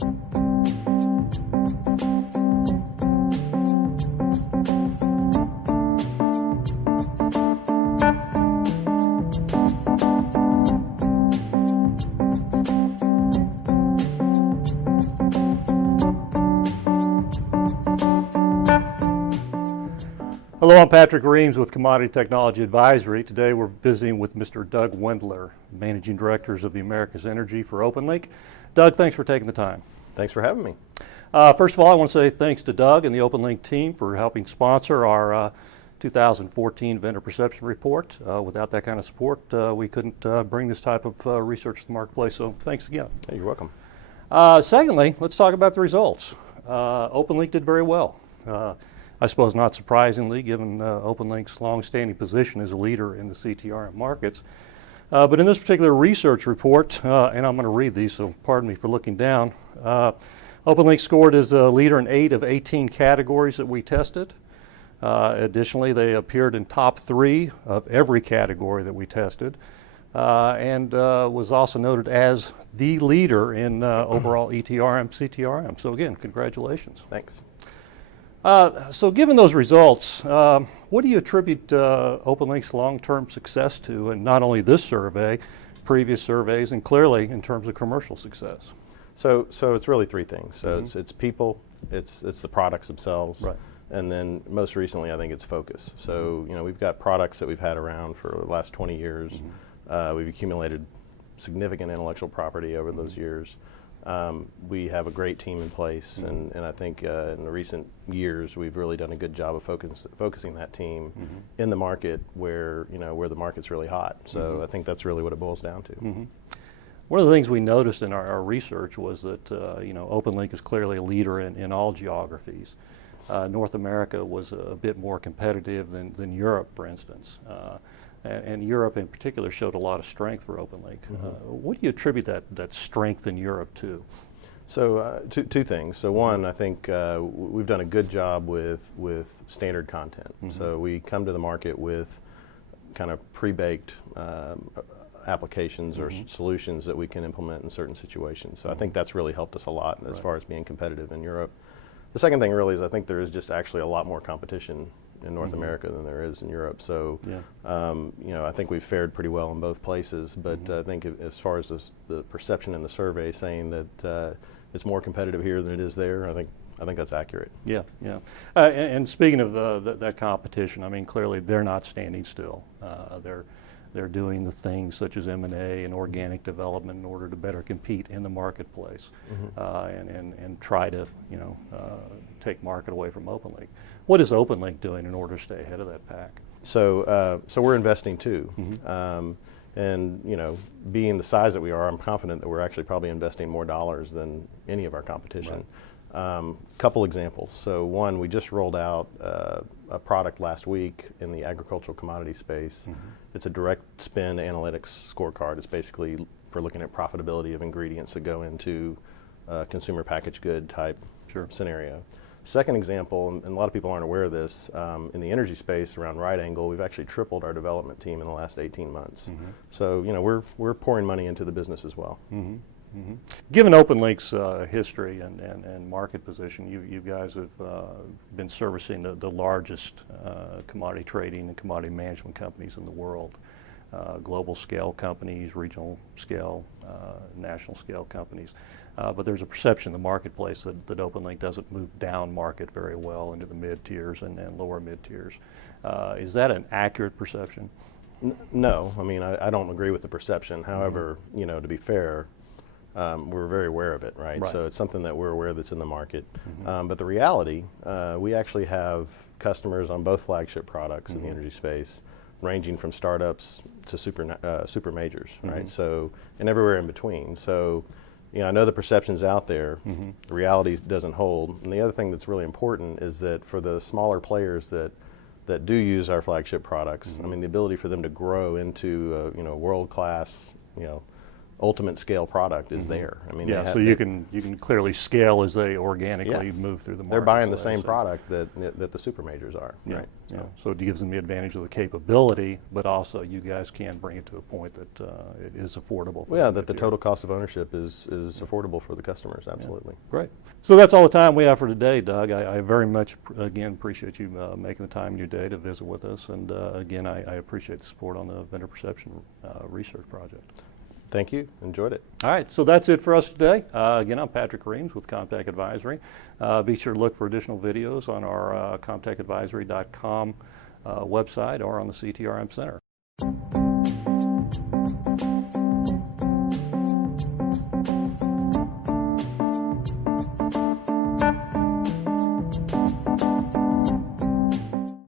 Hello, I'm Patrick Reams with Commodity Technology Advisory. Today we're visiting with Mr. Doug Wendler, Managing Directors of the Americas Energy for OpenLink. Doug, thanks for taking the time. Thanks for having me. First of all, I want to say thanks to Doug and the OpenLink team for helping sponsor our 2014 Vendor Perception Report. Without that kind of support, we couldn't bring this type of research to the marketplace, so thanks again. Hey, you're welcome. Secondly, let's talk about the results. OpenLink did very well. I suppose not surprisingly, given OpenLink's long-standing position as a leader in the CTRM markets. But in this particular research report, and I'm going to read these, so pardon me for looking down, OpenLink scored as a leader in 8 of 18 categories that we tested. Additionally, they appeared in top 3 of every category that we tested, and was also noted as the leader in overall ETRM, CTRM. So again, congratulations. Thanks. So given those results, what do you attribute OpenLink's long-term success to, and not only this survey, previous surveys, and clearly in terms of commercial success? So it's really 3 things. So it's people, it's the products themselves, right, and then most recently I think it's focus. So you know, we've got products that we've had around for the last 20 years. We've accumulated significant intellectual property over those years. We have a great team in place, and I think in the recent years we've really done a good job of focusing that team in the market where the market's really hot. So I think that's really what it boils down to. One of the things we noticed in our research was that OpenLink is clearly a leader in all geographies. North America was a bit more competitive than Europe, for instance. And Europe in particular showed a lot of strength for OpenLink. What do you attribute that strength in Europe to? So two things. So one, I think we've done a good job with standard content. So we come to the market with kind of pre-baked applications or solutions that we can implement in certain situations. So I think that's really helped us a lot as far as being competitive in Europe. The second thing really is I think there is just actually a lot more competition in North America than there is in Europe. So, I think we've fared pretty well in both places, but I think as far as the perception in the survey saying that it's more competitive here than it is there, I think that's accurate. Yeah, yeah. And speaking of that competition, I mean, clearly they're not standing still. They're doing the things such as M&A and organic development in order to better compete in the marketplace and try to take market away from OpenLink. What is OpenLink doing in order to stay ahead of that pack? So we're investing too, and being the size that we are, I'm confident that we're actually probably investing more dollars than any of our competition. Couple examples. So one, we just rolled out a product last week in the agricultural commodity space. It's a direct spin analytics scorecard. It's basically for looking at profitability of ingredients that go into consumer packaged good type scenario. Second example, and a lot of people aren't aware of this, in the energy space around right angle, we've actually tripled our development team in the last 18 months. So we're pouring money into the business as well. Given OpenLink's history and market position, you guys have been servicing the largest commodity trading and commodity management companies in the world. Global scale companies, regional scale, national scale companies. But there's a perception in the marketplace that OpenLink doesn't move down market very well into the mid tiers and lower mid tiers. Is that an accurate perception? No, I mean I don't agree with the perception. However, to be fair, we're very aware of it, right? So it's something that we're aware that's in the market. But the reality, we actually have customers on both flagship products in the energy space, ranging from startups to super majors, right? So, and everywhere in between. So, I know the perception's out there. The reality doesn't hold. And the other thing that's really important is that for the smaller players that do use our flagship products, I mean, the ability for them to grow into a world-class, ultimate scale product is there. I mean, Yeah, so you can clearly scale as they organically move through the market. they're buying the same product that the super majors are. Yeah, Right. yeah. So it gives them the advantage of the capability, but also you guys can bring it to a point that it is affordable. For Well, them that the to do. total cost of ownership is affordable for the customers. Absolutely. Great. So that's all the time we have for today, Doug. I very much, again, appreciate you making the time in your day to visit with us. And again, I appreciate the support on the vendor perception research project. Thank you. Enjoyed it. All right, so that's it for us today. Again, I'm Patrick Reams with ComTech Advisory. Be sure to look for additional videos on our ComTechAdvisory.com website or on the CTRM Center.